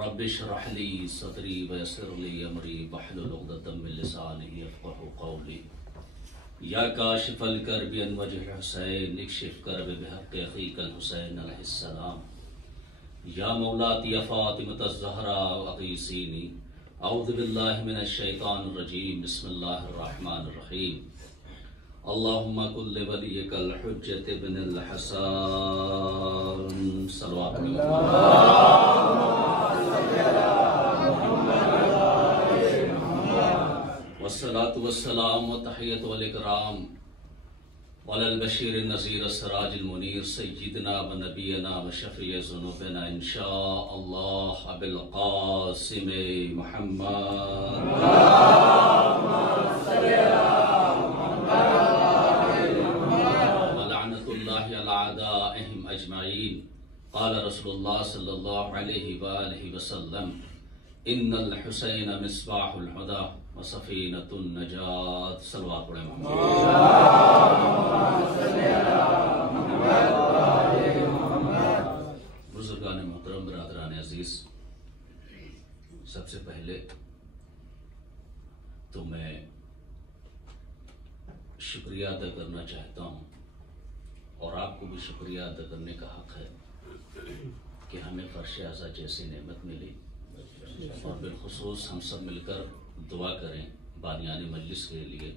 رب اشرح لي صدري ويسر لي امري واحلل عقدة من لساني يفقهوا قولي یا کاشف الکرب عن وجه الحسین اکشف کرب بحق اخیک الحسین علیہ السلام یا مولاتی فاطمۃ الزہراء اغیثینی اعوذ باللہ من الشیطان الرجیم بسم اللہ الرحمن الرحیم اللہم کن لولیک الحجۃ بن الحسن صلوات والصلاة والسلام والتحیۃ والاکرام علی البشیر النذیر السراج المنیر سیدنا و نبینا و شفیع ذنوبنا انشاء اللہ ابی القاسم محمد ولعنۃ اللہ علی اعدائہم اجمعین قال رسول اللہ صلی اللہ علیہ وآلہ وسلم ان الحسین مصباح الہدی وسفینۃ النجات صلوات پڑھیں محمد بزرگان محترم برادران عزیز سب سے پہلے تو میں شکریہ ادا کرنا چاہتا ہوں اور آپ کو بھی شکریہ ادا کرنے کا حق ہے کہ ہمیں فرش اعظم جیسی نعمت ملی اور بالخصوص ہم سب مل کر دعا کریں بانیان مجلس کے لیے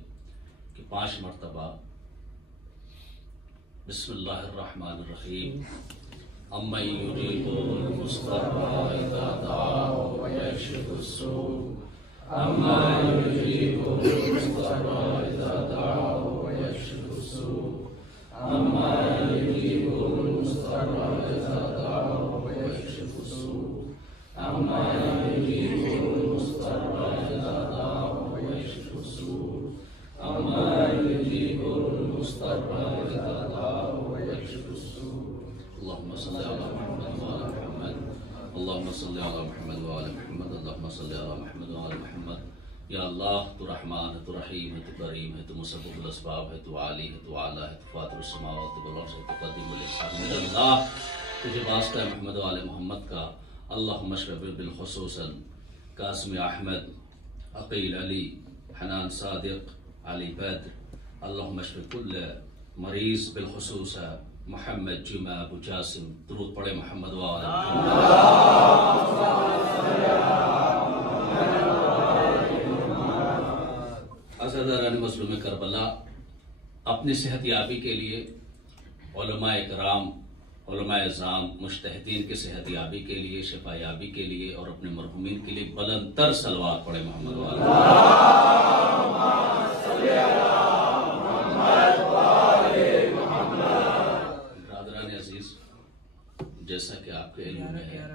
کہ 5 مرتبہ بسم اللہ الرحمن الرحیم امن یجیب المضطر اذا دعاہ ویکشف السوء امن یجیب المضطر اذا دعاہ ویکشف السوء امن یجیب المضطر اذا دعاہ ویکشف السوء امن یجیب المضطر اذا دعاہ ویکشف السوء امن یجیب المضطر اذا دعاہ ویکشف السوء اللہم صلی علی محمد وعلی محمد اللہم صلی علی محمد وعلی محمد اللہم صلی علی محمد وعلی محمد یا اللہ تو رحمان ہے تو رحیم ہے تو کریم ہے تو مسبب الاسباب ہے تو عالی ہے تو اعلیٰ ہے تو فاطر السماوات والارض ہے تو قدیم الاحسان اللہ تجھے واسطہ ہے محمد وعلی محمد کا اللہم اشرف بالخصوص قاسم احمد عقیل علی حنان صادق علی بدر اللہم اشرف کل مریض بالخصوص محمد جمعہ ابو جاسم درود پڑھے محمد وعلی عزیزان مظلوم کربلا اپنی صحت یابی کے لیے علماء کرام علماء اعظام مجتہدین کی صحت یابی کے لیے شفا یابی کے لیے اور اپنے مرحومین کے لیے بلند تر صلوات پڑھے محمد وعلی برادران عزیز جیسا کہ آپ کے علم میں ہے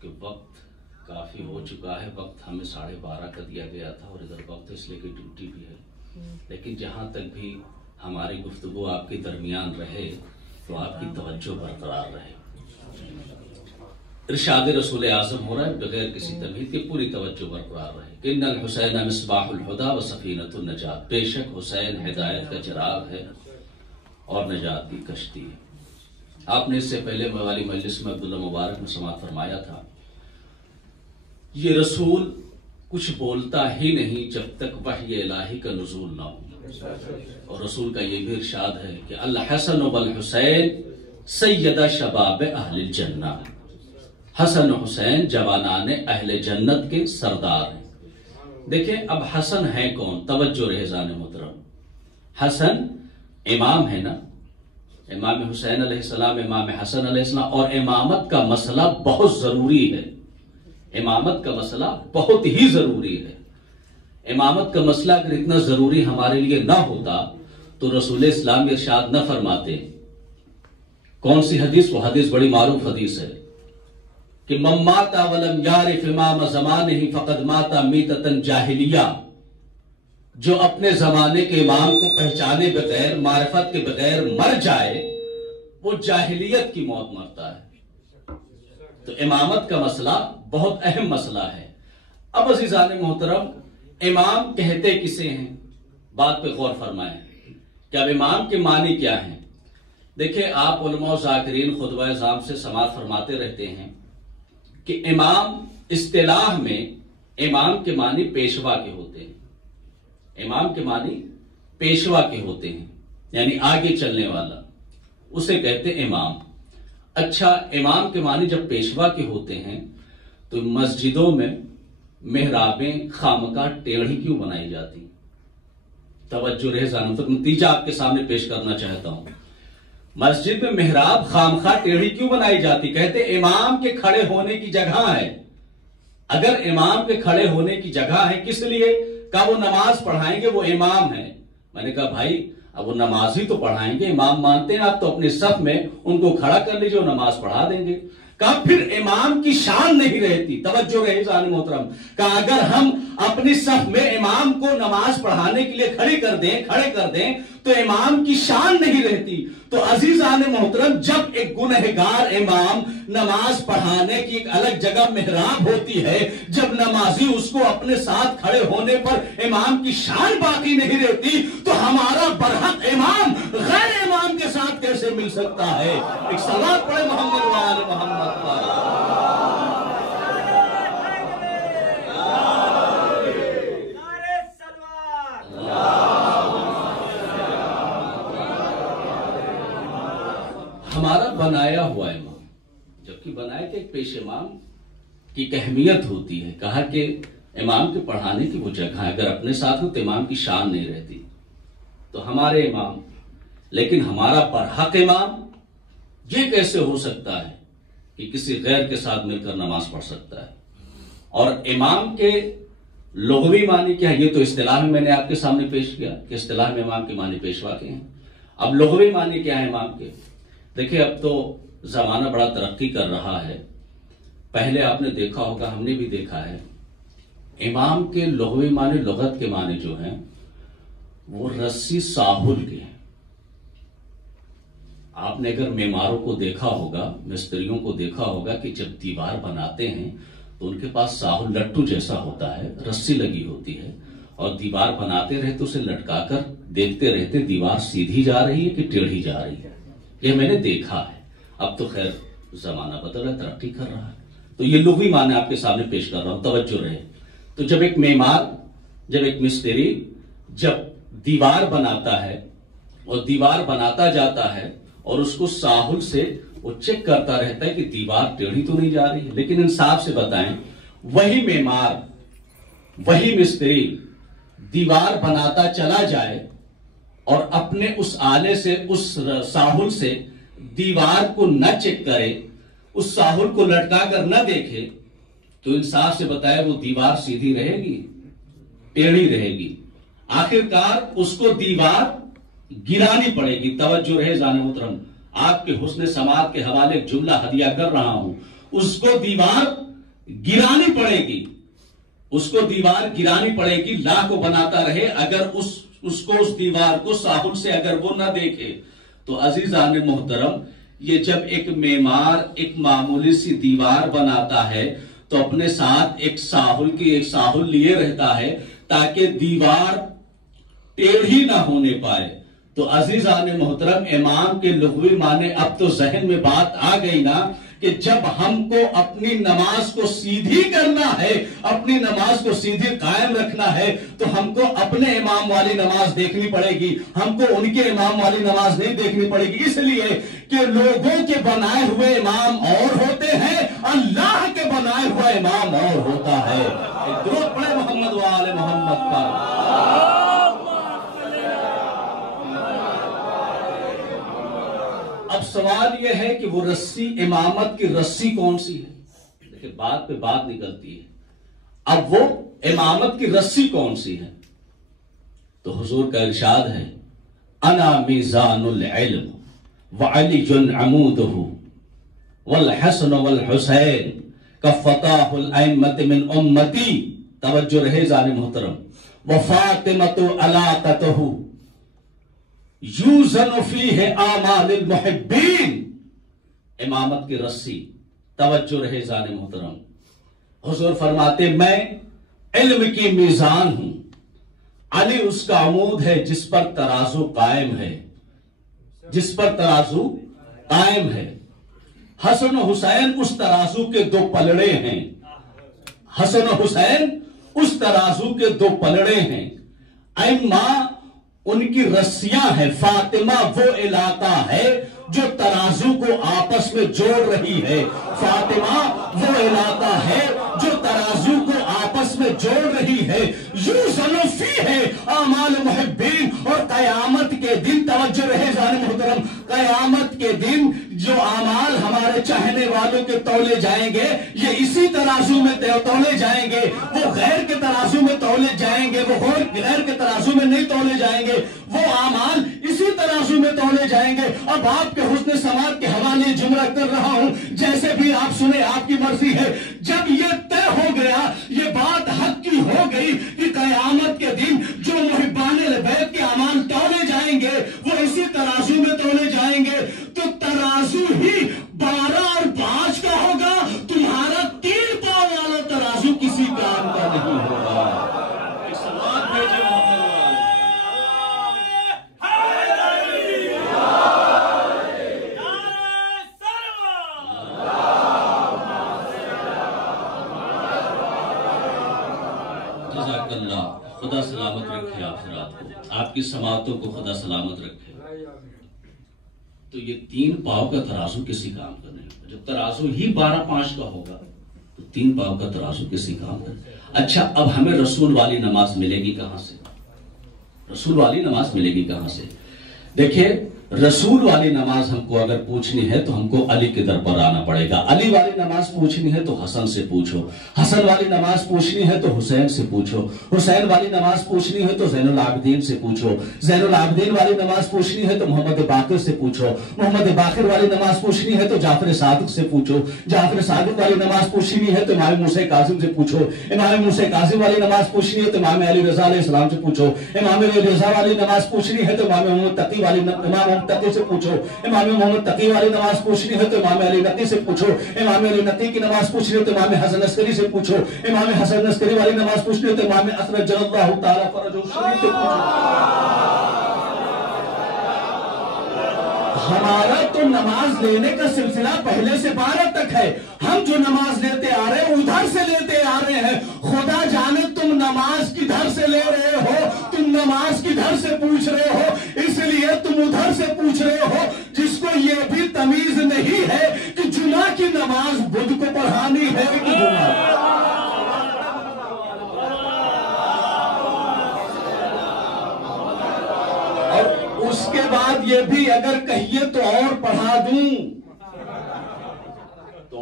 کہ وقت کافی ہو چکا ہے وقت ہمیں 12:30 کا دیا گیا تھا اور ادھر وقت اس لیے کہ ڈیوٹی بھی ہے لیکن جہاں تک بھی ہماری گفتگو آپ کے درمیان رہے تو آپ کی توجہ برقرار رہے ارشاد رسول اعظم ہو رہا ہے بغیر کسی تمہید کے پوری توجہ برقرار رہے کہ ان الحسین مصباح الہدی وسفینۃ النجات بے شک حسین ہدایت کا چراغ ہے اور نجات کی کشتی ہے آپ نے اس سے پہلے والی مجلس میں عبداللہ مبارک میں سماعت فرمایا تھا یہ رسول کچھ بولتا ہی نہیں جب تک وحی الہی کا نزول نہ ہو اور رسول کا یہ بھی ارشاد ہے کہ الحسن والحسین سید شباب اہل الجنہ حسن و حسین جوانان اہل جنت کے سردار ہیں دیکھیں اب حسن ہے کون توجہ رہزان محترم حسن امام ہے نا امام حسین علیہ السلام امام حسن علیہ السلام اور امامت کا مسئلہ بہت ضروری ہے امامت کا مسئلہ بہت ہی ضروری ہے امامت کا مسئلہ اگر اتنا ضروری ہمارے لیے نہ ہوتا تو رسول اسلام ارشاد نہ فرماتے کون سی حدیث وہ حدیث بڑی معروف حدیث ہے کہ من مات ولم یعرف امام زمانہ فقد مات میتۃ جاہلیہ جو اپنے زمانے کے امام کو پہچانے بغیر معرفت کے بغیر مر جائے وہ جاہلیت کی موت مرتا ہے تو امامت کا مسئلہ بہت اہم مسئلہ ہے اب عزیزان محترم امام کہتے کسے ہیں بات پہ غور فرمائیں کہ اب امام کے معنی کیا ہیں دیکھیں آپ علماء و ذاکرین خطبہ اعظام سے سماعت فرماتے رہتے ہیں کہ امام اصطلاح میں امام کے معنی پیشوا کے ہوتے ہیں، امام کے معنی پیشوا کے ہوتے ہیں، یعنی آگے چلنے والا، اسے کہتے ہیں امام۔ اچھا، امام کے معنی جب پیشوا کے ہوتے ہیں تو مسجدوں میں محرابیں خامخواہ ٹیڑھی کیوں بنائی جاتی؟ توجہ رہے ذہن تک، نتیجہ آپ کے سامنے پیش کرنا چاہتا ہوں۔ مسجد میں محراب خامخواہ ٹیڑھی کیوں بنائی جاتی؟ کہتے امام کے کھڑے ہونے کی جگہ ہے۔ اگر امام کے کھڑے ہونے کی جگہ ہے، کس لیے؟ کہ وہ نماز پڑھائیں گے، وہ امام ہیں۔ میں نے کہا بھائی اب وہ نماز ہی تو پڑھائیں گے، امام مانتے ہیں آپ تو اپنے صف میں ان کو کھڑا کر لیجئے، وہ نماز پڑھا دیں گے۔ کہا پھر امام کی شان نہیں رہتی، توجہ رہے ذہن محترم، کہ اگر ہم اپنی صف میں امام کو نماز پڑھانے کے لیے کھڑے کر دیں تو امام کی شان نہیں رہتی۔ تو عزیزان محترم، جب ایک گنہگار امام نماز پڑھانے کی ایک الگ جگہ محراب ہوتی ہے، جب نمازی اس کو اپنے ساتھ کھڑے ہونے پر امام کی شان باقی نہیں رہتی، تو ہمارا برحق امام غیر امام کے ساتھ کیسے مل سکتا ہے؟ ایک صلوات پڑھے محمد وآل محمد پر۔ ہمارا بنایا ہوا امام، جبکہ بنائے کہ ایک پیش امام کی اہمیت ہوتی ہے، کہا کہ امام کے پڑھانے کی وہ جگہ ہے، اگر اپنے ساتھ ہو تو امام کی شان نہیں رہتی۔ تو ہمارے امام، لیکن ہمارا برحق امام، یہ کیسے ہو سکتا ہے کہ کسی غیر کے ساتھ مل کر نماز پڑھ سکتا ہے؟ اور امام کے لغوی معنی کیا ہے؟ یہ تو اصطلاح میں نے آپ کے سامنے پیش کیا کہ اصطلاح میں امام کے معنی پیشوا کے ہیں۔ اب لغوی معنی کیا ہے امام کے؟ دیکھیں اب تو زمانہ بڑا ترقی کر رہا ہے، پہلے آپ نے دیکھا ہوگا، ہم نے بھی دیکھا ہے، امام کے لغوی معنی، لغت کے معنی جو ہیں وہ رسی ساہل کے ہیں۔ آپ نے اگر معماروں کو دیکھا ہوگا، مستریوں کو دیکھا ہوگا کہ جب دیوار بناتے ہیں تو ان کے پاس ساہل لٹو جیسا ہوتا ہے، رسی لگی ہوتی ہے، اور دیوار بناتے رہتے اسے لٹکا کر دیکھتے رہتے دیوار سیدھی جا رہی ہے کہ ٹیڑھی جا رہی ہے۔ یہ میں نے دیکھا ہے، اب تو خیر زمانہ بدل ہے، ترقی کر رہا ہے، تو یہ لغوی معنی آپ کے سامنے پیش کر رہا ہوں، توجہ رہے۔ تو جب ایک معمار، جب ایک مستری جب دیوار بناتا ہے اور دیوار بناتا جاتا ہے اور اس کو ساہل سے وہ چیک کرتا رہتا ہے کہ دیوار ٹیڑھی تو نہیں جا رہی ہے، لیکن انصاف سے بتائیں، وہی معمار، وہی مستری دیوار بناتا چلا جائے اور اپنے اس آلے سے، اس ساہل سے دیوار کو نہ چیک کرے، اس ساہل کو لٹکا کر نہ دیکھے، تو انصاف سے بتائے وہ دیوار سیدھی رہے گی، ٹیڑھی رہے گی؟ آخرکار اس کو دیوار گرانی پڑے گی۔ توجہ رہے ذہن محترم، آپ کے حسن سماعت کے حوالے ایک جملہ ہدیہ کر رہا ہوں، اس کو دیوار گرانی پڑے گی، اس کو دیوار گرانی پڑے گی، لاکھ کو بناتا رہے، اگر اس کو، اس دیوار کو ساحل سے اگر وہ نہ دیکھے۔ تو عزیزان محترم، یہ جب ایک معمار ایک معمولی سی دیوار بناتا ہے تو اپنے ساتھ ایک ساحل لیے رہتا ہے تاکہ دیوار ٹیڑھی نہ ہونے پائے۔ تو عزیزان محترم، امام کے لغوی معنی اب تو ذہن میں بات آ گئی نا، کہ جب ہم کو اپنی نماز کو سیدھی کرنا ہے، اپنی نماز کو سیدھی قائم رکھنا ہے، تو ہم کو اپنے امام والی نماز دیکھنی پڑے گی، ہم کو ان کے امام والی نماز نہیں دیکھنی پڑے گی، اس لیے کہ لوگوں کے بنائے ہوئے امام اور ہوتے ہیں، اللہ کے بنائے ہوا امام اور ہوتا ہے۔ درود پڑھے محمد وآل محمد پر۔ اب سوال یہ ہے کہ وہ رسی، امامت کی رسی کون سی ہے؟ دیکھیں بات پہ بات نکلتی ہے، اب وہ امامت کی رسی کون سی ہے؟ تو حضور کا ارشاد ہے، انا میزان العلم وعلی عمودہ والحسن والحسین کفتاہ الائمۃ من امتی، توجہ رہے ذہن محترم، وفاطمۃ علاقتہ یوزن فیہ آمال المحبین، امامت کی رسی، توجہ رہے ذہن محترم۔ حضور فرماتے میں علم کی میزان ہوں، علی اس کا عمود ہے جس پر ترازو قائم ہے، جس پر ترازو قائم ہے، حسن و حسین اس ترازو کے دو پلڑے ہیں، حسن و حسین اس ترازو کے دو پلڑے ہیں، ائمہ ان کی رسیاں ہیں، فاطمہ وہ علاقہ ہے جو ترازو کو آپس میں جوڑ رہی ہے، فاطمہ وہ علاقہ ہے جو ترازو کو آپس میں جوڑ رہی ہے، یوزن فیہ اعمال محبین، اور قیامت کے دن توجہ رہے جان محترم، قیامت کے دن جو اعمال ہمارے چاہنے والوں کے تولے جائیں گے یہ اسی ترازو میں تولے جائیں گے، وہ غیر کے ترازو میں تولے جائیں گے، وہ غیر کے ترازو میں نہیں تولے جائیں گے، وہ اعمال اسی ترازو میں تولے جائیں گے۔ اب آپ کے حسن سماعت کے حوالے جملہ کر رہا ہوں، جیسے بھی آپ سنیں آپ کی مرضی ہے۔ جب یہ طے ہو گیا، یہ بات حق کی ہو گئی کہ قیامت کے دن جو محبان بیت کے اعمال تولے جائیں گے وہ اسی ترازو میں تولے جائیں گے، تو ترازو ہی 12 اور 5 کا ہوگا، تمہارا 3 پاؤں والا ترازو کسی کام کا نہیں ہوگا۔ ایک سوال بھیجے اللہ، خدا سلامت رکھے آپ حضرات کو، آپ کی سماعتوں کو خدا سلامت رکھے۔ تو یہ 3 پاؤں کا ترازو کسی کام کا نہیں ہوگا، جب ترازو ہی 12-5 کا ہوگا تو 3 پاؤں کا ترازو کسی کام کا نہیں۔ اچھا، اب ہمیں رسول والی نماز ملے گی کہاں سے؟ رسول والی نماز ملے گی کہاں سے؟ دیکھیں، رسول والی نماز ہم کو اگر پوچھنی ہے تو ہم کو علی کے در پر آنا پڑے گا، علی والی نماز پوچھنی ہے تو حسن سے پوچھو، حسن والی نماز پوچھنی ہے تو حسین سے پوچھو، حسین والی نماز پوچھنی ہے تو زین العابدین سے پوچھو، زین العابدین والی نماز پوچھنی ہے تو محمد باقر سے پوچھو، محمد باقر والی نماز پوچھنی ہے تو جعفر صادق سے پوچھو، جعفر صادق والی نماز پوچھنی ہے تو امام موسیٰ کاظم سے پوچھو، امام موسیٰ کاظم والی نماز پوچھنی ہے تو امام علی رضا علیہ السلام سے پوچھو، امام علی رضا والی نماز پوچھنی ہے تو امام محمد تقی والی امام تقی سے پوچھو، امام محمد تقی والی نماز پوچھنی ہے تو امام علی نقی سے پوچھو، امام علی نقی کی نماز پوچھنی ہے تو امام حسن عسکری سے پوچھو، امام حسن عسکری والی نماز پوچھنی ہے تو امام اسرج جل اللہ تعالیٰ فرجہ الشریف سے پوچھو۔ ہمارا تو نماز لینے کا سلسلہ پہلے سے 12 تک ہے، ہم جو نماز لیتے آ رہے ہیں ادھر سے لیتے آ رہے ہیں، خدا جانے تم نماز کدھر سے لے رہے ہو، تم نماز کدھر سے پوچھ رہے ہو، اس لیے تم ادھر سے پوچھ رہے ہو جس کو یہ بھی تمیز نہیں ہے کہ جمعہ کی نماز بدھ کو پڑھانی ہے کہ جمعہ۔ اس کے بعد یہ بھی اگر کہیے تو اور پڑھا دوں، تو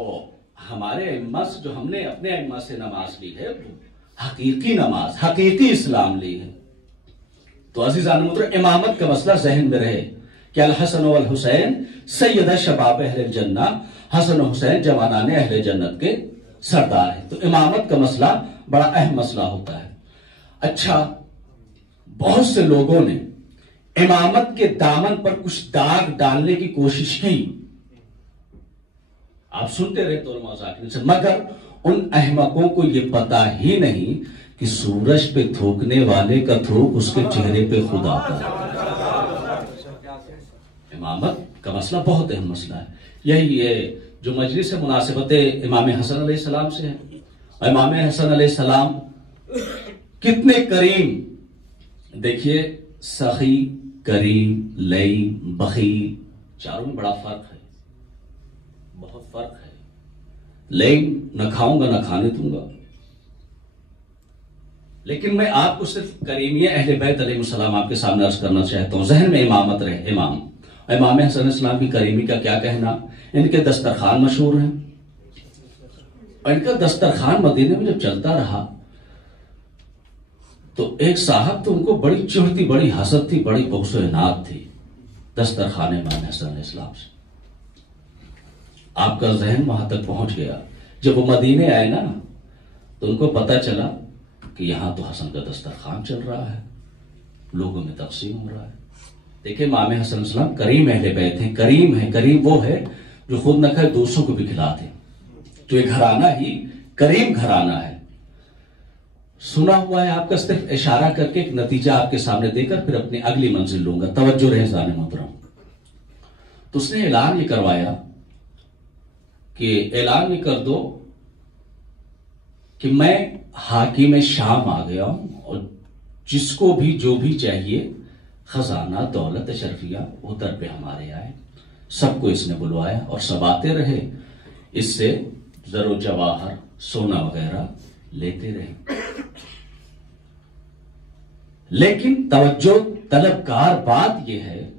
ہمارے ائمہ سے جو ہم نے اپنے ائمہ سے نماز لی ہے حقیقی نماز، حقیقی اسلام لی ہے۔ تو عزیزان محترم، امامت کا مسئلہ ذہن میں رہے کہ الحسن والحسین سید شباب اہل الجنہ، حسن و حسین جوانان اہل جنت کے سردار ہیں، تو امامت کا مسئلہ بڑا اہم مسئلہ ہوتا ہے۔ اچھا، بہت سے لوگوں نے امامت کے دامن پر کچھ داغ ڈالنے کی کوشش کی، آپ سنتے رہے تو علماء ذاکرین سے، مگر ان احمقوں کو یہ پتا ہی نہیں کہ سورج پہ تھوکنے والے کا تھوک اس کے چہرے پہ خود آتا ہے۔ امامت کا مسئلہ بہت اہم مسئلہ ہے، یہی ہے جو مجلس مناسبت امام حسن علیہ السلام سے ہے۔ امام حسن علیہ السلام کتنے کریم، دیکھیے سخی، کریم، لئیم، بخیل، چاروں میں بڑا فرق ہے، بہت فرق ہے۔ لئیم نہ کھاؤں گا نہ کھانے دوں گا، لیکن میں آپ کو صرف کریمیہ اہل بیت علیہ السلام آپ کے سامنے عرض کرنا چاہتا ہوں، ذہن میں امامت رہے۔ امام حسن علیہ السلام کی کریمی کا کیا کہنا، ان کے دسترخوان مشہور ہیں، اور ان کا دسترخوان مدینے میں جب چلتا رہا تو ایک صاحب تو ان کو بڑی چڑھتی، بڑی حسد تھی، بڑی بغض و عناد تھی دسترخوان امام حسن علیہ السلام سے۔ آپ کا ذہن وہاں تک پہنچ گیا، جب وہ مدینے آئے نا تو ان کو پتا چلا کہ یہاں تو حسن کا دسترخوان چل رہا ہے، لوگوں میں تقسیم ہو رہا ہے۔ دیکھیں امام حسن علیہ السلام کریم اہل بیت ہیں، کریم ہے، کریم وہ ہے جو خود نہ کھائے دوسروں کو بھی کھلاتے، تو یہ گھرانہ ہی کریم گھرانہ ہے۔ سنا ہوا ہے آپ کا، صرف اشارہ کر کے ایک نتیجہ آپ کے سامنے دے کر پھر اپنی اگلی منزل لوں گا، توجہ رہے ذہن محترم۔ تو اس نے اعلان یہ کروایا کہ اعلان یہ کر دو کہ میں حاکم شام آ گیا ہوں، اور جس کو بھی جو بھی چاہیے خزانہ دولت اشرفیہ وہ در پہ ہمارے آئے۔ سب کو اس نے بلوایا اور سب آتے رہے، اس سے زر و جواہر سونا وغیرہ لیتے رہے۔ لیکن توجہ طلبگار بات یہ ہے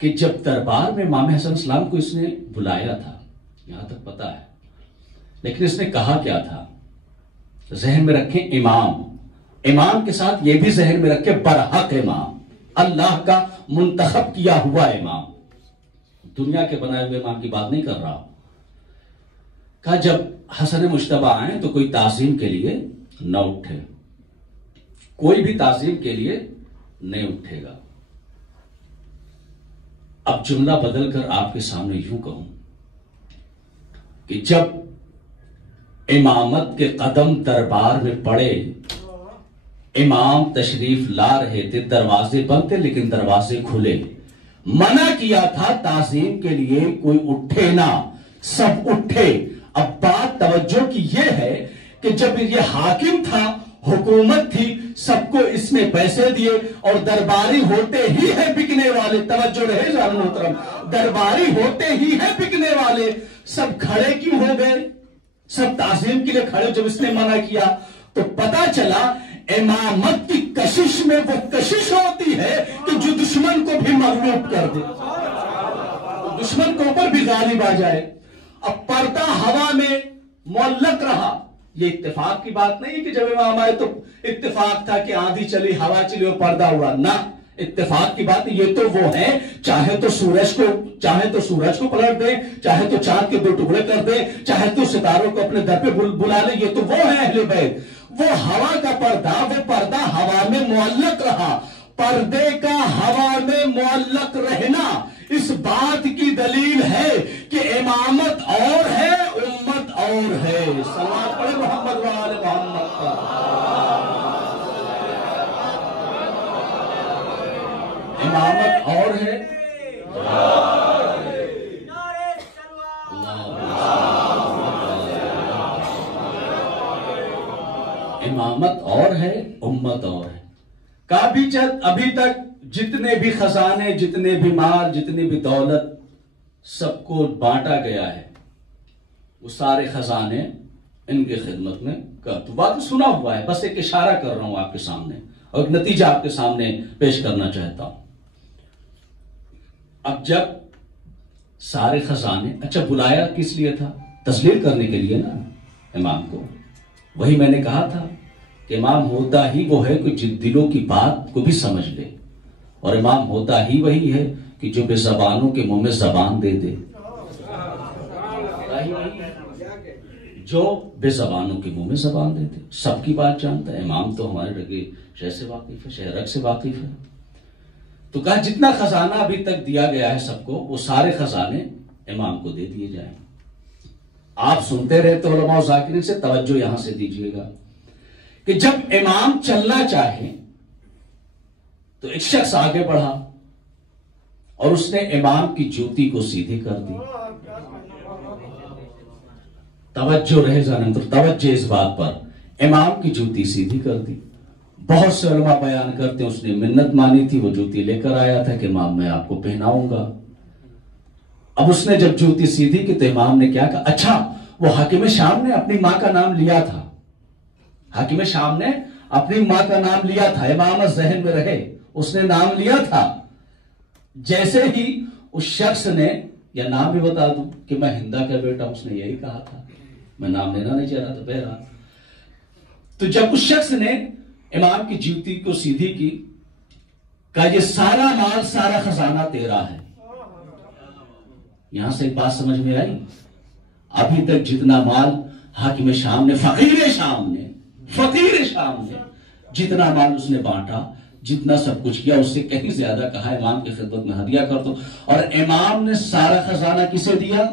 کہ جب دربار میں امام حسن السلام کو اس نے بلایا تھا، یہاں تک پتا ہے، لیکن اس نے کہا کیا تھا؟ ذہن میں رکھیں امام، امام کے ساتھ یہ بھی ذہن میں رکھیں برحق امام، اللہ کا منتخب کیا ہوا امام، دنیا کے بنائے ہوئے امام کی بات نہیں کر رہا۔ کہا جب حسن مجتبی آئیں تو کوئی تعظیم کے لیے نہ اٹھے، کوئی بھی تعظیم کے لیے نہیں اٹھے گا۔ اب جملہ بدل کر آپ کے سامنے یوں کہوں کہ جب امامت کے قدم دربار میں پڑے، امام تشریف لا رہے تھے، دروازے بند تھے لیکن دروازے کھلے، منع کیا تھا تعظیم کے لیے کوئی اٹھے نہ، سب اٹھے۔ اب بات توجہ کی یہ ہے کہ جب یہ حاکم تھا، حکومت تھی، سب کو اس نے پیسے دیے، اور درباری ہوتے ہی ہیں بکنے والے، توجہ رہے جان محترم، درباری ہوتے ہی ہیں بکنے والے، سب کھڑے کیوں ہو گئے؟ سب تعظیم کے لیے کھڑے۔ جب اس نے منع کیا تو پتا چلا امامت کی کشش میں وہ کشش ہوتی ہے کہ جو دشمن کو بھی مغلوب کر دے، دشمن کے اوپر بھی غالب آ جائے۔ اب پردہ ہوا میں معلق رہا، یہ اتفاق کی بات نہیں کہ جب امام آئے تو اتفاق تھا کہ آندھی چلی، ہوا چلی اور پردہ ہوا، نہ، اتفاق کی بات نہیں۔ یہ تو وہ ہے، چاہے تو سورج کو پلٹ دیں، چاہے تو چاند کے 2 ٹکڑے کر دیں، چاہے تو ستاروں کو اپنے در پہ بلا لیں، یہ تو وہ ہے اہل بیت۔ وہ ہوا کا پردہ، وہ پردہ ہوا میں معلق رہا۔ پردے کا ہوا میں معلق رہنا اس بات کی دلیل ہے کہ امامت اور ہے، امت اور ہے۔ صلوات پڑھیں محمد و آل محمد پر۔ امامت اور ہے، امامت اور ہے، امت اور ہے۔ ابھی تک جتنے بھی خزانے، جتنے بھی مال، جتنی بھی دولت سب کو بانٹا گیا ہے، وہ سارے خزانے ان کے خدمت میں کر دو۔ بات سنا ہوا ہے، بس ایک اشارہ کر رہا ہوں آپ کے سامنے، اور ایک نتیجہ آپ کے سامنے پیش کرنا چاہتا ہوں۔ اب جب سارے خزانے، اچھا بلایا کس لیے تھا؟ تسلیل کرنے کے لیے نا امام کو۔ وہی میں نے کہا تھا کہ امام ہوتا ہی وہ ہے کہ جن دلوں کی بات کو بھی سمجھ لے، اور امام ہوتا ہی وہی ہے کہ جو بے زبانوں کے منہ میں زبان دے دے، جو بے زبانوں کے منہ میں زبان دے دے، سب کی بات جانتا ہے۔ امام تو ہمارے رگے شہ سے واقف ہے، شہرک سے واقف ہے۔ تو کہا جتنا خزانہ ابھی تک دیا گیا ہے سب کو، وہ سارے خزانے امام کو دے دیے جائیں۔ آپ سنتے رہتے علماء و ذاکرین سے، توجہ یہاں سے دیجئے گا کہ جب امام چلنا چاہے تو ایک شخص آگے بڑھا اور اس نے امام کی جوتی کو سیدھی کر دی۔ توجہ رہے جانم، تو توجہ اس بات پر، امام کی جوتی سیدھی کر دی۔ بہت سے علماء بیان کرتے ہیں اس نے منت مانی تھی، وہ جوتی لے کر آیا تھا کہ امام میں آپ کو پہناؤں گا۔ اب اس نے جب جوتی سیدھی کی تو امام نے کیا کہا؟ اچھا وہ حاکم شام نے اپنی ماں کا نام لیا تھا، حاکم شام نے اپنی ماں کا نام لیا تھا، امامت ذہن میں رہے، اس نے نام لیا تھا۔ جیسے ہی اس شخص نے، یا نام بھی بتا دوں کہ میں ہندا کا بیٹا، اس نے یہی کہا تھا، میں نام لینا نہیں چاہ رہا تھا بہرحال۔ تو جب اس شخص نے امام کی جوتی کو سیدھی کی، کہا یہ سارا مال، سارا خزانہ تیرا ہے۔ یہاں سے ایک بات سمجھ میں آئی، ابھی تک جتنا مال حاکم شام نے، فقیر شام نے جتنا مال اس نے بانٹا، جتنا سب کچھ کیا، اس سے کہیں زیادہ کہا امام کی خدمت میں ہدیہ کر دو۔ اور امام نے سارا خزانہ کسے دیا؟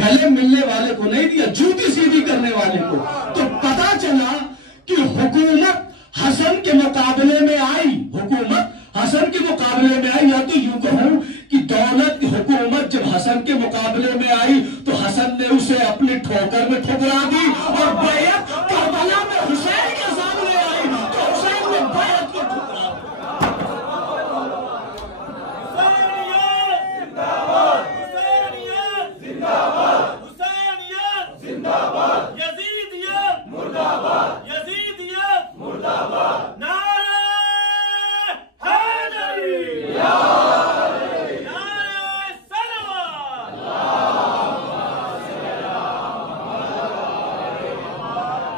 گلے ملنے والے کو نہیں دیا، جوتی سیدھی کرنے والے کو۔ تو پتا چلا کہ حکومت حسن کے مقابلے میں آئی، حکومت حسن کے مقابلے میں آئی، یا تو یوں کہوں کہ دولت حکومت جب حسن کے مقابلے میں آئی تو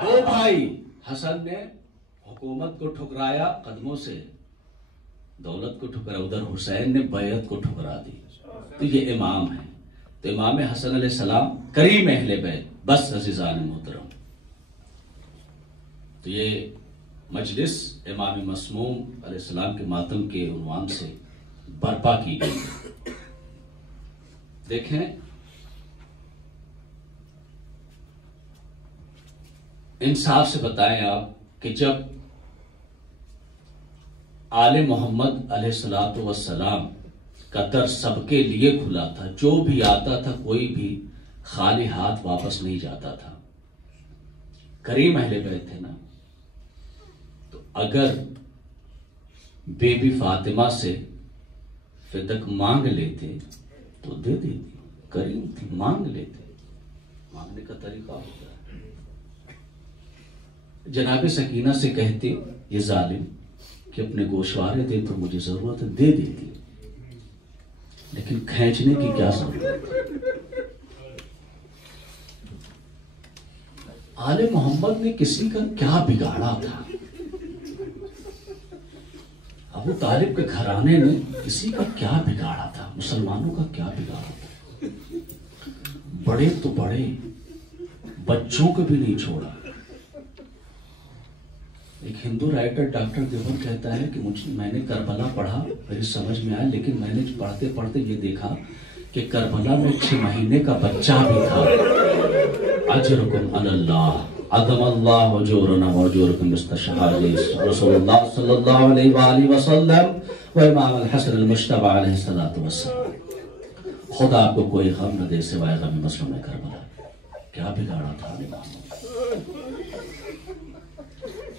دو بھائی، حسن نے حکومت کو ٹھکرایا قدموں سے، دولت کو ٹھکرایا، ادھر حسین نے بیعت کو ٹھکرا دی. تو یہ امام ہے. تو امام حسن علیہ السلام کریم اہل بیت. بس عزیزان محترم، تو یہ مجلس امام مسموم علیہ السلام کے ماتم کے عنوان سے برپا کی گئی. دیکھیں انصاف سے بتائیں آپ کہ جب آل محمد علیہ السلام کا در سب کے لیے کھلا تھا، جو بھی آتا تھا کوئی بھی خالی ہاتھ واپس نہیں جاتا تھا. کریم اہل بیت تھے نا. تو اگر بی بی فاطمہ سے فدق مانگ لیتے تو دے دیتی. کریم تھی، مانگ لیتے. مانگنے کا طریقہ ہوتا ہے. جناب سکینہ سے کہتے یہ ظالم کہ اپنے گوشوارے دے تو مجھے ضرورت ہے، دے دیتی، لیکن کھینچنے کی کیا ضرورت ہے. آل محمد نے کسی کا کیا بگاڑا تھا؟ ابو طالب کے گھرانے نے کسی کا کیا بگاڑا تھا؟ مسلمانوں کا کیا بگاڑا تھا؟ بڑے تو بڑے، بچوں کو بھی نہیں چھوڑا. ایک ہندو رائٹر ڈاکٹر دیوبند کہتا ہے کہ میں نے کربلا پڑھا، میری سمجھ میں آیا، لیکن میں نے پڑھتے پڑھتے یہ دیکھا کہ کربلا میں 6 مہینے کا بچہ بھی تھا. اجرکم علی اللہ عظم اللہ اجورنا واجورکم باستشهاد رسول اللہ صلی اللہ علیہ وآلہ وسلم و امام الحسن المجتبی علیہ السلام. خدا آپ کو کوئی غم نہ دے سوائے غم مظلوم کربلا. کیا بگاڑا تھا امام؟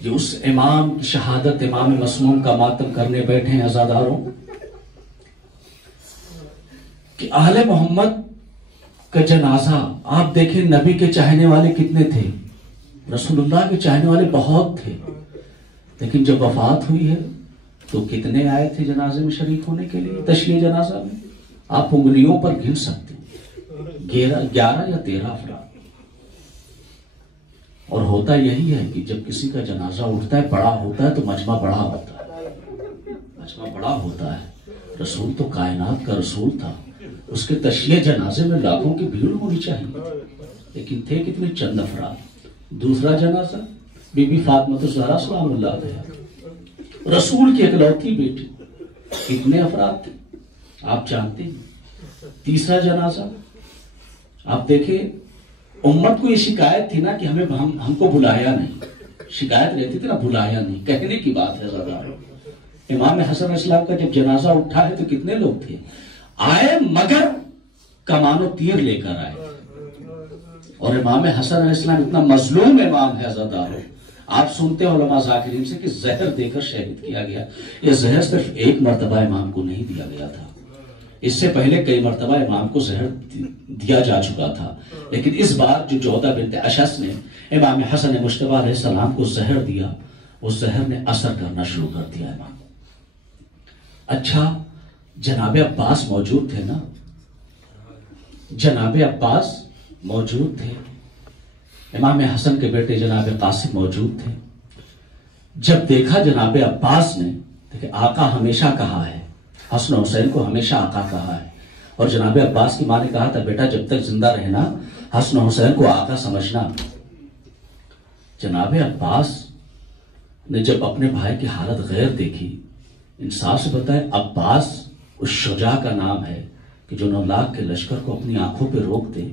یہ اس امام کی شہادت، امام مسموم کا ماتم کرنے بیٹھے ہیں عزاداروں کہ اہل محمد کا جنازہ. آپ دیکھیں نبی کے چاہنے والے کتنے تھے، رسول اللہ کے چاہنے والے بہت تھے، لیکن جب وفات ہوئی ہے تو کتنے آئے تھے جنازے میں شریک ہونے کے لیے؟ تشییع جنازہ میں آپ انگلیوں پر گن سکتے ہیں 11 یا 13 افراد. اور ہوتا یہی ہے کہ جب کسی کا جنازہ اٹھتا ہے، بڑا ہوتا ہے، تو مجمع بڑا ہوتا ہے. مجمع بڑا ہوتا ہے. رسول تو کائنات کا رسول تھا، اس کے تشییع جنازے میں لاکھوں کی بھیڑ ہونی چاہیے، لیکن تھے کتنے؟ چند افراد. دوسرا جنازہ بی بی فاطمہ الزہرا سلام اللہ علیہا، رسول کی اکلوتی بیٹی. کتنے افراد تھے آپ جانتے ہیں. تیسرا جنازہ آپ دیکھیں، امت کو یہ شکایت تھی نا کہ ہم کو بلایا نہیں. شکایت رہتی تھی نا، بلایا نہیں. کہنے کی بات ہے زیادہ. امام حسن علیہ السلام کا جب جنازہ اٹھا ہے تو کتنے لوگ تھے؟ آئے مگر کمان و تیر لے کر آئے. اور امام حسن علیہ السلام اتنا مظلوم امام ہے زیادہ. آپ سنتے ہیں علماء ذاکرین سے کہ زہر دے کر شہید کیا گیا. یہ زہر صرف ایک مرتبہ امام کو نہیں دیا گیا تھا، اس سے پہلے کئی مرتبہ امام کو زہر دیا جا چکا تھا، لیکن اس بار جو جودہ بنت اشس نے امام حسن مجتبی علیہ السلام کو زہر دیا، اس زہر نے اثر کرنا شروع کر دیا امام. اچھا، جناب عباس موجود تھے نا؟ جناب عباس موجود تھے. امام حسن کے بیٹے جناب قاسم موجود تھے. جب دیکھا جناب عباس نے، دیکھیں آقا ہمیشہ کہا ہے، حسن و حسین کو ہمیشہ آقا کہا ہے، اور جناب عباس کی ماں نے کہا تھا بیٹا جب تک زندہ رہنا حسن و حسین کو آقا سمجھنا. جناب عباس نے جب اپنے بھائی کی حالت غیر دیکھی، انصاف سے بتائیں عباس اس شجاع کا نام ہے کہ جو 9 لاکھ کے لشکر کو اپنی آنکھوں پہ روک دے.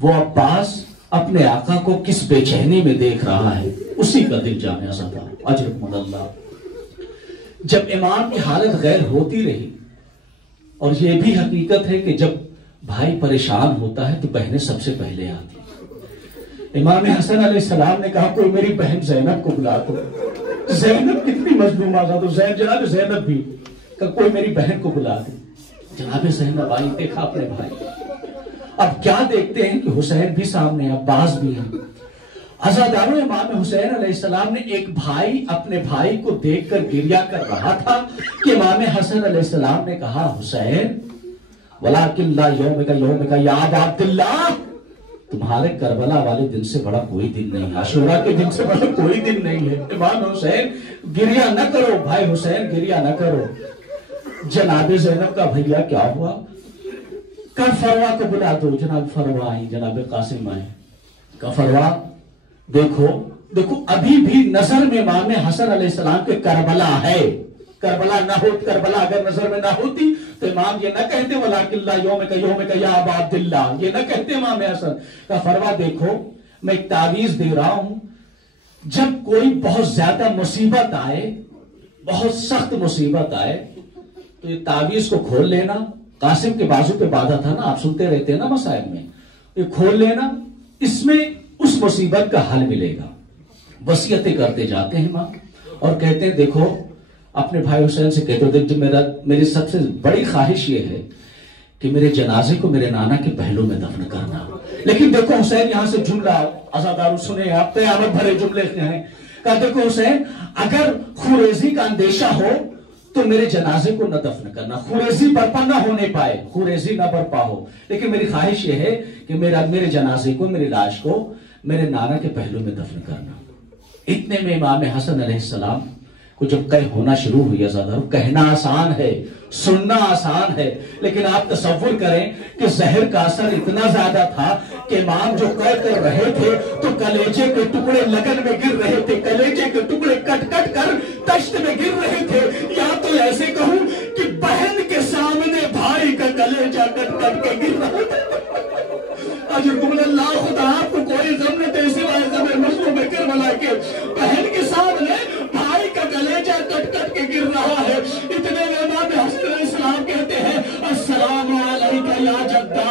وہ عباس اپنے آقا کو کس بے چینی میں دیکھ رہا ہے، اسی کا دل جامعہ صدا اجرکم اللہ. جب امام کی حالت غیر ہوتی رہی، اور یہ بھی حقیقت ہے کہ جب بھائی پریشان ہوتا ہے تو بہنیں سب سے پہلے آتی. امام حسن علیہ السلام نے کہا کوئی میری بہن زینب کو بلا دو. زینب کتنی مظلوم آزاد، جناب زینب بھی کہ کوئی میری بہن کو بلا دے. جناب زینب آئی، دیکھا اپنے بھائی. اب کیا دیکھتے ہیں کہ حسین بھی سامنے، عباس بھی ہیں. عزاداروں، امام حسین علیہ السلام نے ایک بھائی اپنے بھائی کو دیکھ کر گریہ کر رہا تھا کہ امام حسن علیہ السلام نے کہا حسین وَلَكِنْ لَا يَوْمِكَ يَوْمِكَ يَا عَبْدِ اللَّهِ، تمہارے کربلا والے دن سے بڑا کوئی دن نہیں، عاشورہ کے دن سے بڑا کوئی دن نہیں ہے۔ امام حسین گریہ نہ کرو، بھائی حسین گریہ نہ کرو۔ جناب زینب کا بھیا کیا ہوا؟ کہا فروا کو بلا دو۔ جناب فروا آئی، جناب قاسم آئے۔ کہا فروا دیکھو ابھی بھی نظر میں امام حسن علیہ السلام کے کربلا ہے۔ کربلا نہ ہو، کربلا اگر نظر میں نہ ہوتی تو امام یہ نہ کہتے وَلَٰكِنْ لَا يَوْمِكَ یا ابا عبداللہ، یہ نہ کہتے امام حسن۔ کہا فروا دیکھو میں ایک تعویذ دے رہا ہوں، جب کوئی بہت زیادہ مصیبت آئے، بہت سخت مصیبت آئے تو یہ تعویذ کو کھول لینا۔ قاسم کے بازو پہ باندھا تھا نا، آپ سنتے رہتے ہیں نا مسائل میں، یہ کھول لینا، اس میں اس مصیبت کا حل ملے گا۔ وصیتیں کرتے جاتے ہیں ماں اور کہتے ہیں دیکھو اپنے بھائی حسین سے کہتے ہو دیکھ جو میری سب سے بڑی خواہش یہ ہے کہ میرے جنازے کو میرے نانا کے پہلو میں دفن کرنا۔ لیکن دیکھو حسین یہاں سے جملہ عزادارو سنیں، آپ قیامت بھرے جملے ہیں۔ کہا دیکھو حسین اگر خوریزی کا اندیشہ ہو تو میرے جنازے کو نہ دفن کرنا، خوریزی برپا نہ ہونے پائے، خوریزی نہ برپا ہو، لیکن میری خواہش یہ ہے کہ میرے جنازے کو، میری لاش کو میرے نانا کے پہلو میں دفن کرنا۔ اتنے میں امام حسن علیہ السلام کو جب قے ہونا شروع ہوئی عزادارو، کہنا آسان ہے، سننا آسان ہے، لیکن آپ تصور کریں کہ زہر کا اثر اتنا زیادہ تھا کہ امام جو قے کر رہے تھے تو کلیجے کے ٹکڑے لگن میں گر رہے تھے، کلیجے کے ٹکڑے کٹ کٹ کر تشت میں گر رہے تھے، یا تو ایسے کہوں کہ بہن کے سامنے بھائی کا کلیجہ کٹ کٹ کے گر رہا تھا۔ اجرکم اللہ، خدا آپ کو کوئی غم نہ دے سوائے غم مظلوم کربلا کے، بہن کے سامنے بھائی کا کلیجہ کٹ کٹ کے گر رہا ہے۔ اتنے میں امام حسن علیہ السلام کہتے ہیں السلام علیکہ یا جدہ،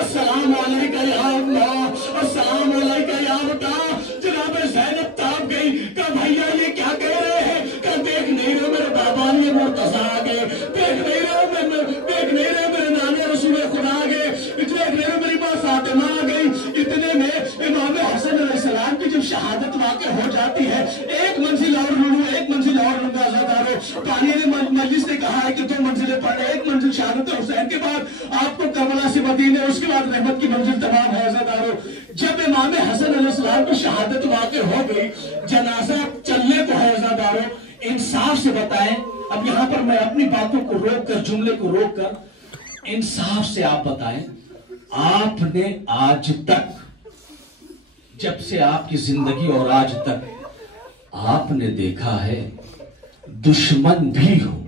السلام علیکہ یا اللہ، السلام علیکہ یا بتا۔ جناب زینب تاب گئی، کہا بھائیہ یہ کیا کہہ رہے ہیں؟ کہا دیکھ نہیں رہے میرے بابا نے مرتضیٰ آگئے، دیکھ نہیں رہے میرے نانے رسول خدا آگئے، دیکھ نہیں رہے میری ماں فاطمہ آگئی۔ اتنے میں امام حسن علیہ السلام کی جب شہادت واقع ہو جاتی ہے، ایک منزل اور لوں، ایک منزل اور لوں گا عزادارو۔ پانی نے مجلس نے کہا ہے کہ 2 منزلیں پڑھیں، ایک منزل شہادت حسین کے بعد آپ کو کربلا سے مدینے، اس کے بعد رحمت کی منزل تمام ہے عزادارو۔ جب امام حسن علیہ السلام کی شہادت واقع ہو گئی، جنازہ چلنے کو ہے عزادارو، انصاف سے بتائیں، اب یہاں پر میں اپنی باتوں کو روک کر، جملے کو روک کر انصاف سے آپ بتائیں، آپ نے آج تک، جب سے آپ کی زندگی اور آج تک آپ نے دیکھا ہے دشمن بھی ہو،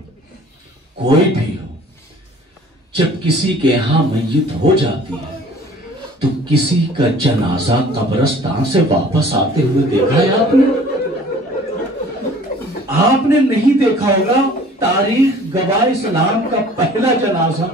کوئی بھی ہو، جب کسی کے ہاں میت ہو جاتی ہے تو کسی کا جنازہ قبرستان سے واپس آتے ہوئے دیکھا ہے آپ نے؟ آپ نے نہیں دیکھا ہوگا۔ تاریخ گواہ اسلام کا پہلا جنازہ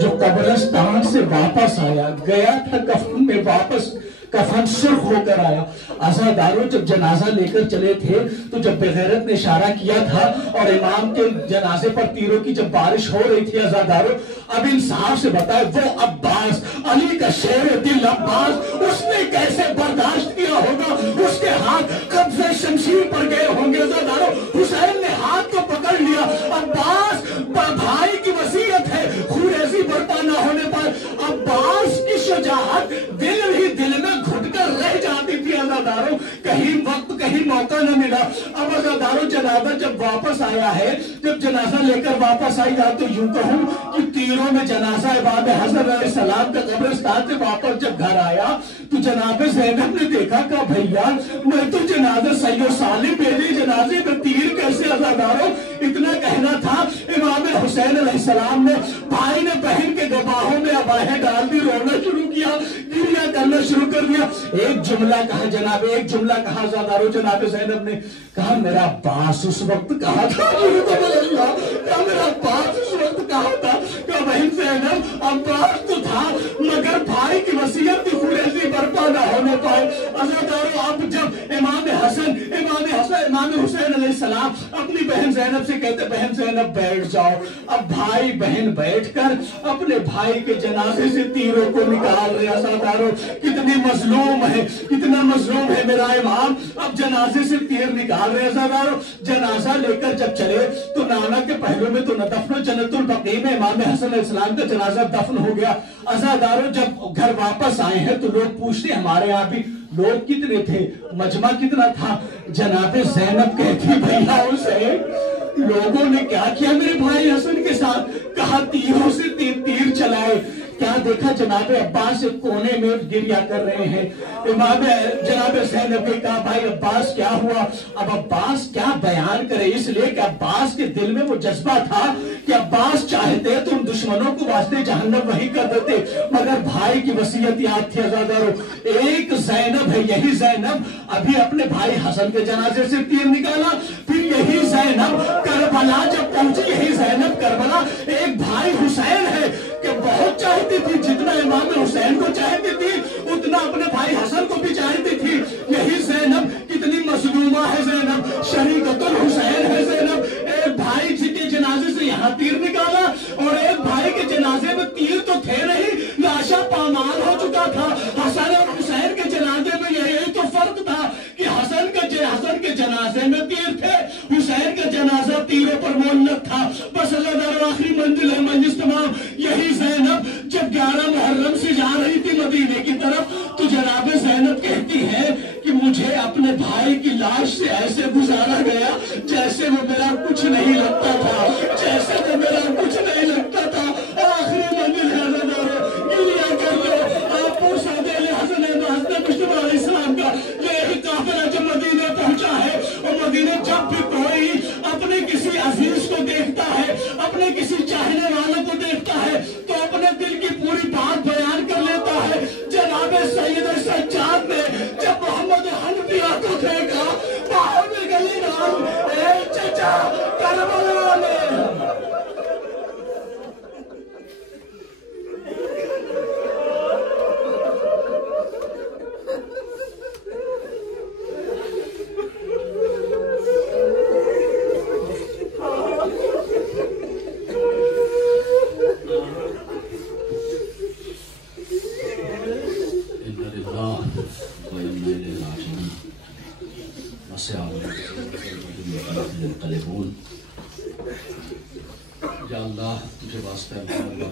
جو قبرستان سے واپس آیا، گیا تھا کفن میں، واپس کفن سرخ ہو کر آیا۔ عزادارو جب جنازہ لے کر چلے تھے تو جب بغیرت نے اشارہ کیا تھا اور امام کے جنازے پر تیروں کی جب بارش ہو رہی تھی عزادارو، اب انصاف سے بتائے وہ عباس، علی کا شیر دل عباس، اس نے کیسے برداشت کیا ہوگا؟ اس کے ہاتھ قبضہ شمشیر پر گئے ہوں گے عزادارو۔ حسین نے ہاتھ کو پکڑ لیا، عباس بھائی کی وصیت ہے، خوریزی برپا نہ ہونے پر عباس کی شجاعت دل ہی دل میں گھٹ کر رہ جاتی تھی عزادارو، کہیں وقت کہیں موقع نہ ملا۔ اب عزادارو جنازہ جب واپس آیا ہے، جب جنازہ لے کر واپس آئی، یا تو یوں کہوں کہ تیروں میں جنازہ امام حسن علیہ السلام کا قبرستان سے واپس جب گھر آیا تو جناب زینب نے دیکھا کہ بھیا میں تو جنازہ سید و سالم، میرے جنازے میں تیر کیسے عزادارو؟ اتنا کہنا تھا امام حسین علیہ السلام نے، بھائی نے بہن کے گواہوں میں اباہیں ڈال دی، رونا شروع کیا، گریہ کرنا شروع کر دیا۔ ایک جملہ کہا جناب، ایک جملہ کہا عزادارو، جناب زینب نے کہا میرا عباس اس وقت کہا تھا، کہا میرا عباس اس وقت کہا تھا، کہا بہن زینب عباس تو تھا مگر بھائی کی وصیت کی خوریزی برپا نہ ہونے پائے۔ عزادارو اب جب امام حسین علیہ السلام اپنی بہن زینب سے کہتے بہن زینب بیٹھ جاؤ، اب بھائی بہن بیٹھ کر اپنے بھائی کے جنازے سے تیروں کو نکال رہے۔ عزادارو کتنی مظلوم ہے، کتنا مظلوم ہے میرا امام، اب جنازے سے تیر نکال رہے۔ عزادارو جنازہ لے کر جب چلے تو نانا کے پہلو میں تو نہ دفن، جنت البقیع میں امام حسن علیہ السلام کا جنازہ دفن ہو گیا۔ عزادارو جب گھر واپس آئے ہیں تو لوگ لوگ پوچھتے ہمارے یہاں بھی لوگ کتنے تھے, مجمع کتنا تھا, جناب زینب کہتی بھیا حسین لوگوں نے کیا کیا میرے بھائی حسن کے ساتھ, کہا تیروں سے تیر چلائے. کیا دیکھا جناب عباس ایک کونے میں گریہ کر رہے ہیں. امام جناب زینب نے کہا بھائی عباس کیا ہوا؟ اب عباس کیا بیان کرے, اس لیے کہ عباس کے دل میں وہ جذبہ تھا کہ عباس چاہتے تو ان دشمنوں کو واسطے جہنم وہی کر دیتے, مگر بھائی کی وصیت یاد تھی عزادارو. ایک زینب ہے, یہی زینب ابھی اپنے بھائی حسن کے جنازے سے تیر نکالا, پھر یہی زینب کربلا جب پہنچی, یہی زینب کربلا ایک بھائی حسین ہے کہ بہت چاہتی تھی, جتنا امام حسین کو چاہتی تھی اتنا اپنے بھائی حسن کو بھی چاہتی تھی. یہی زینب کتنی مظلومہ ہے, زینب شریکت الحسین ہے. زینب ایک بھائی کے جنازے سے یہاں تیر نکالا اور ایک بھائی کے جنازے میں تیر تو تھے نہیں, لاشا پامال ہو چکا تھا. حسن اور حسین کے جنازے میں یہی تو فرق تھا کہ حسن کے جنازے میں تیر تھے, حسین کا جنازہ تیروں پر معلق تھا. بس اللہ تعالیٰ آخری منزل ہے مجلس تمام. یہی زینب جب 11 محرم سے جا رہی تھی مدینے کی طرف تو جناب زینب کہتی ہے کہ مجھے اپنے بھائی کی لاش سے ایسے گزارا گیا جیسے وہ میرا کچھ نہیں لگتا تھا, جیسے وہ میرا کچھ نہیں لگتا تھا. آخری منزل ہے گریہ کر لو. آپ کو سادے حسن مصطفیٰ علیہ السلام کا یہ قافلہ جب مدینے پہنچا ہے, اور مدینے جب بھی کوئی اپنے کسی عزیز کو دیکھتا ہے, اپنے کسی چاہنے والوں کو دیکھتا ہے تو اپنے دل کی پوری بات بیان کر لیتا ہے. جناب سید سجاد نے جب محمد حنفیہ کو دیکھا باہر میں گلی نام اے چچا کربلا میں یا اللہ تجھے واسطہ ہے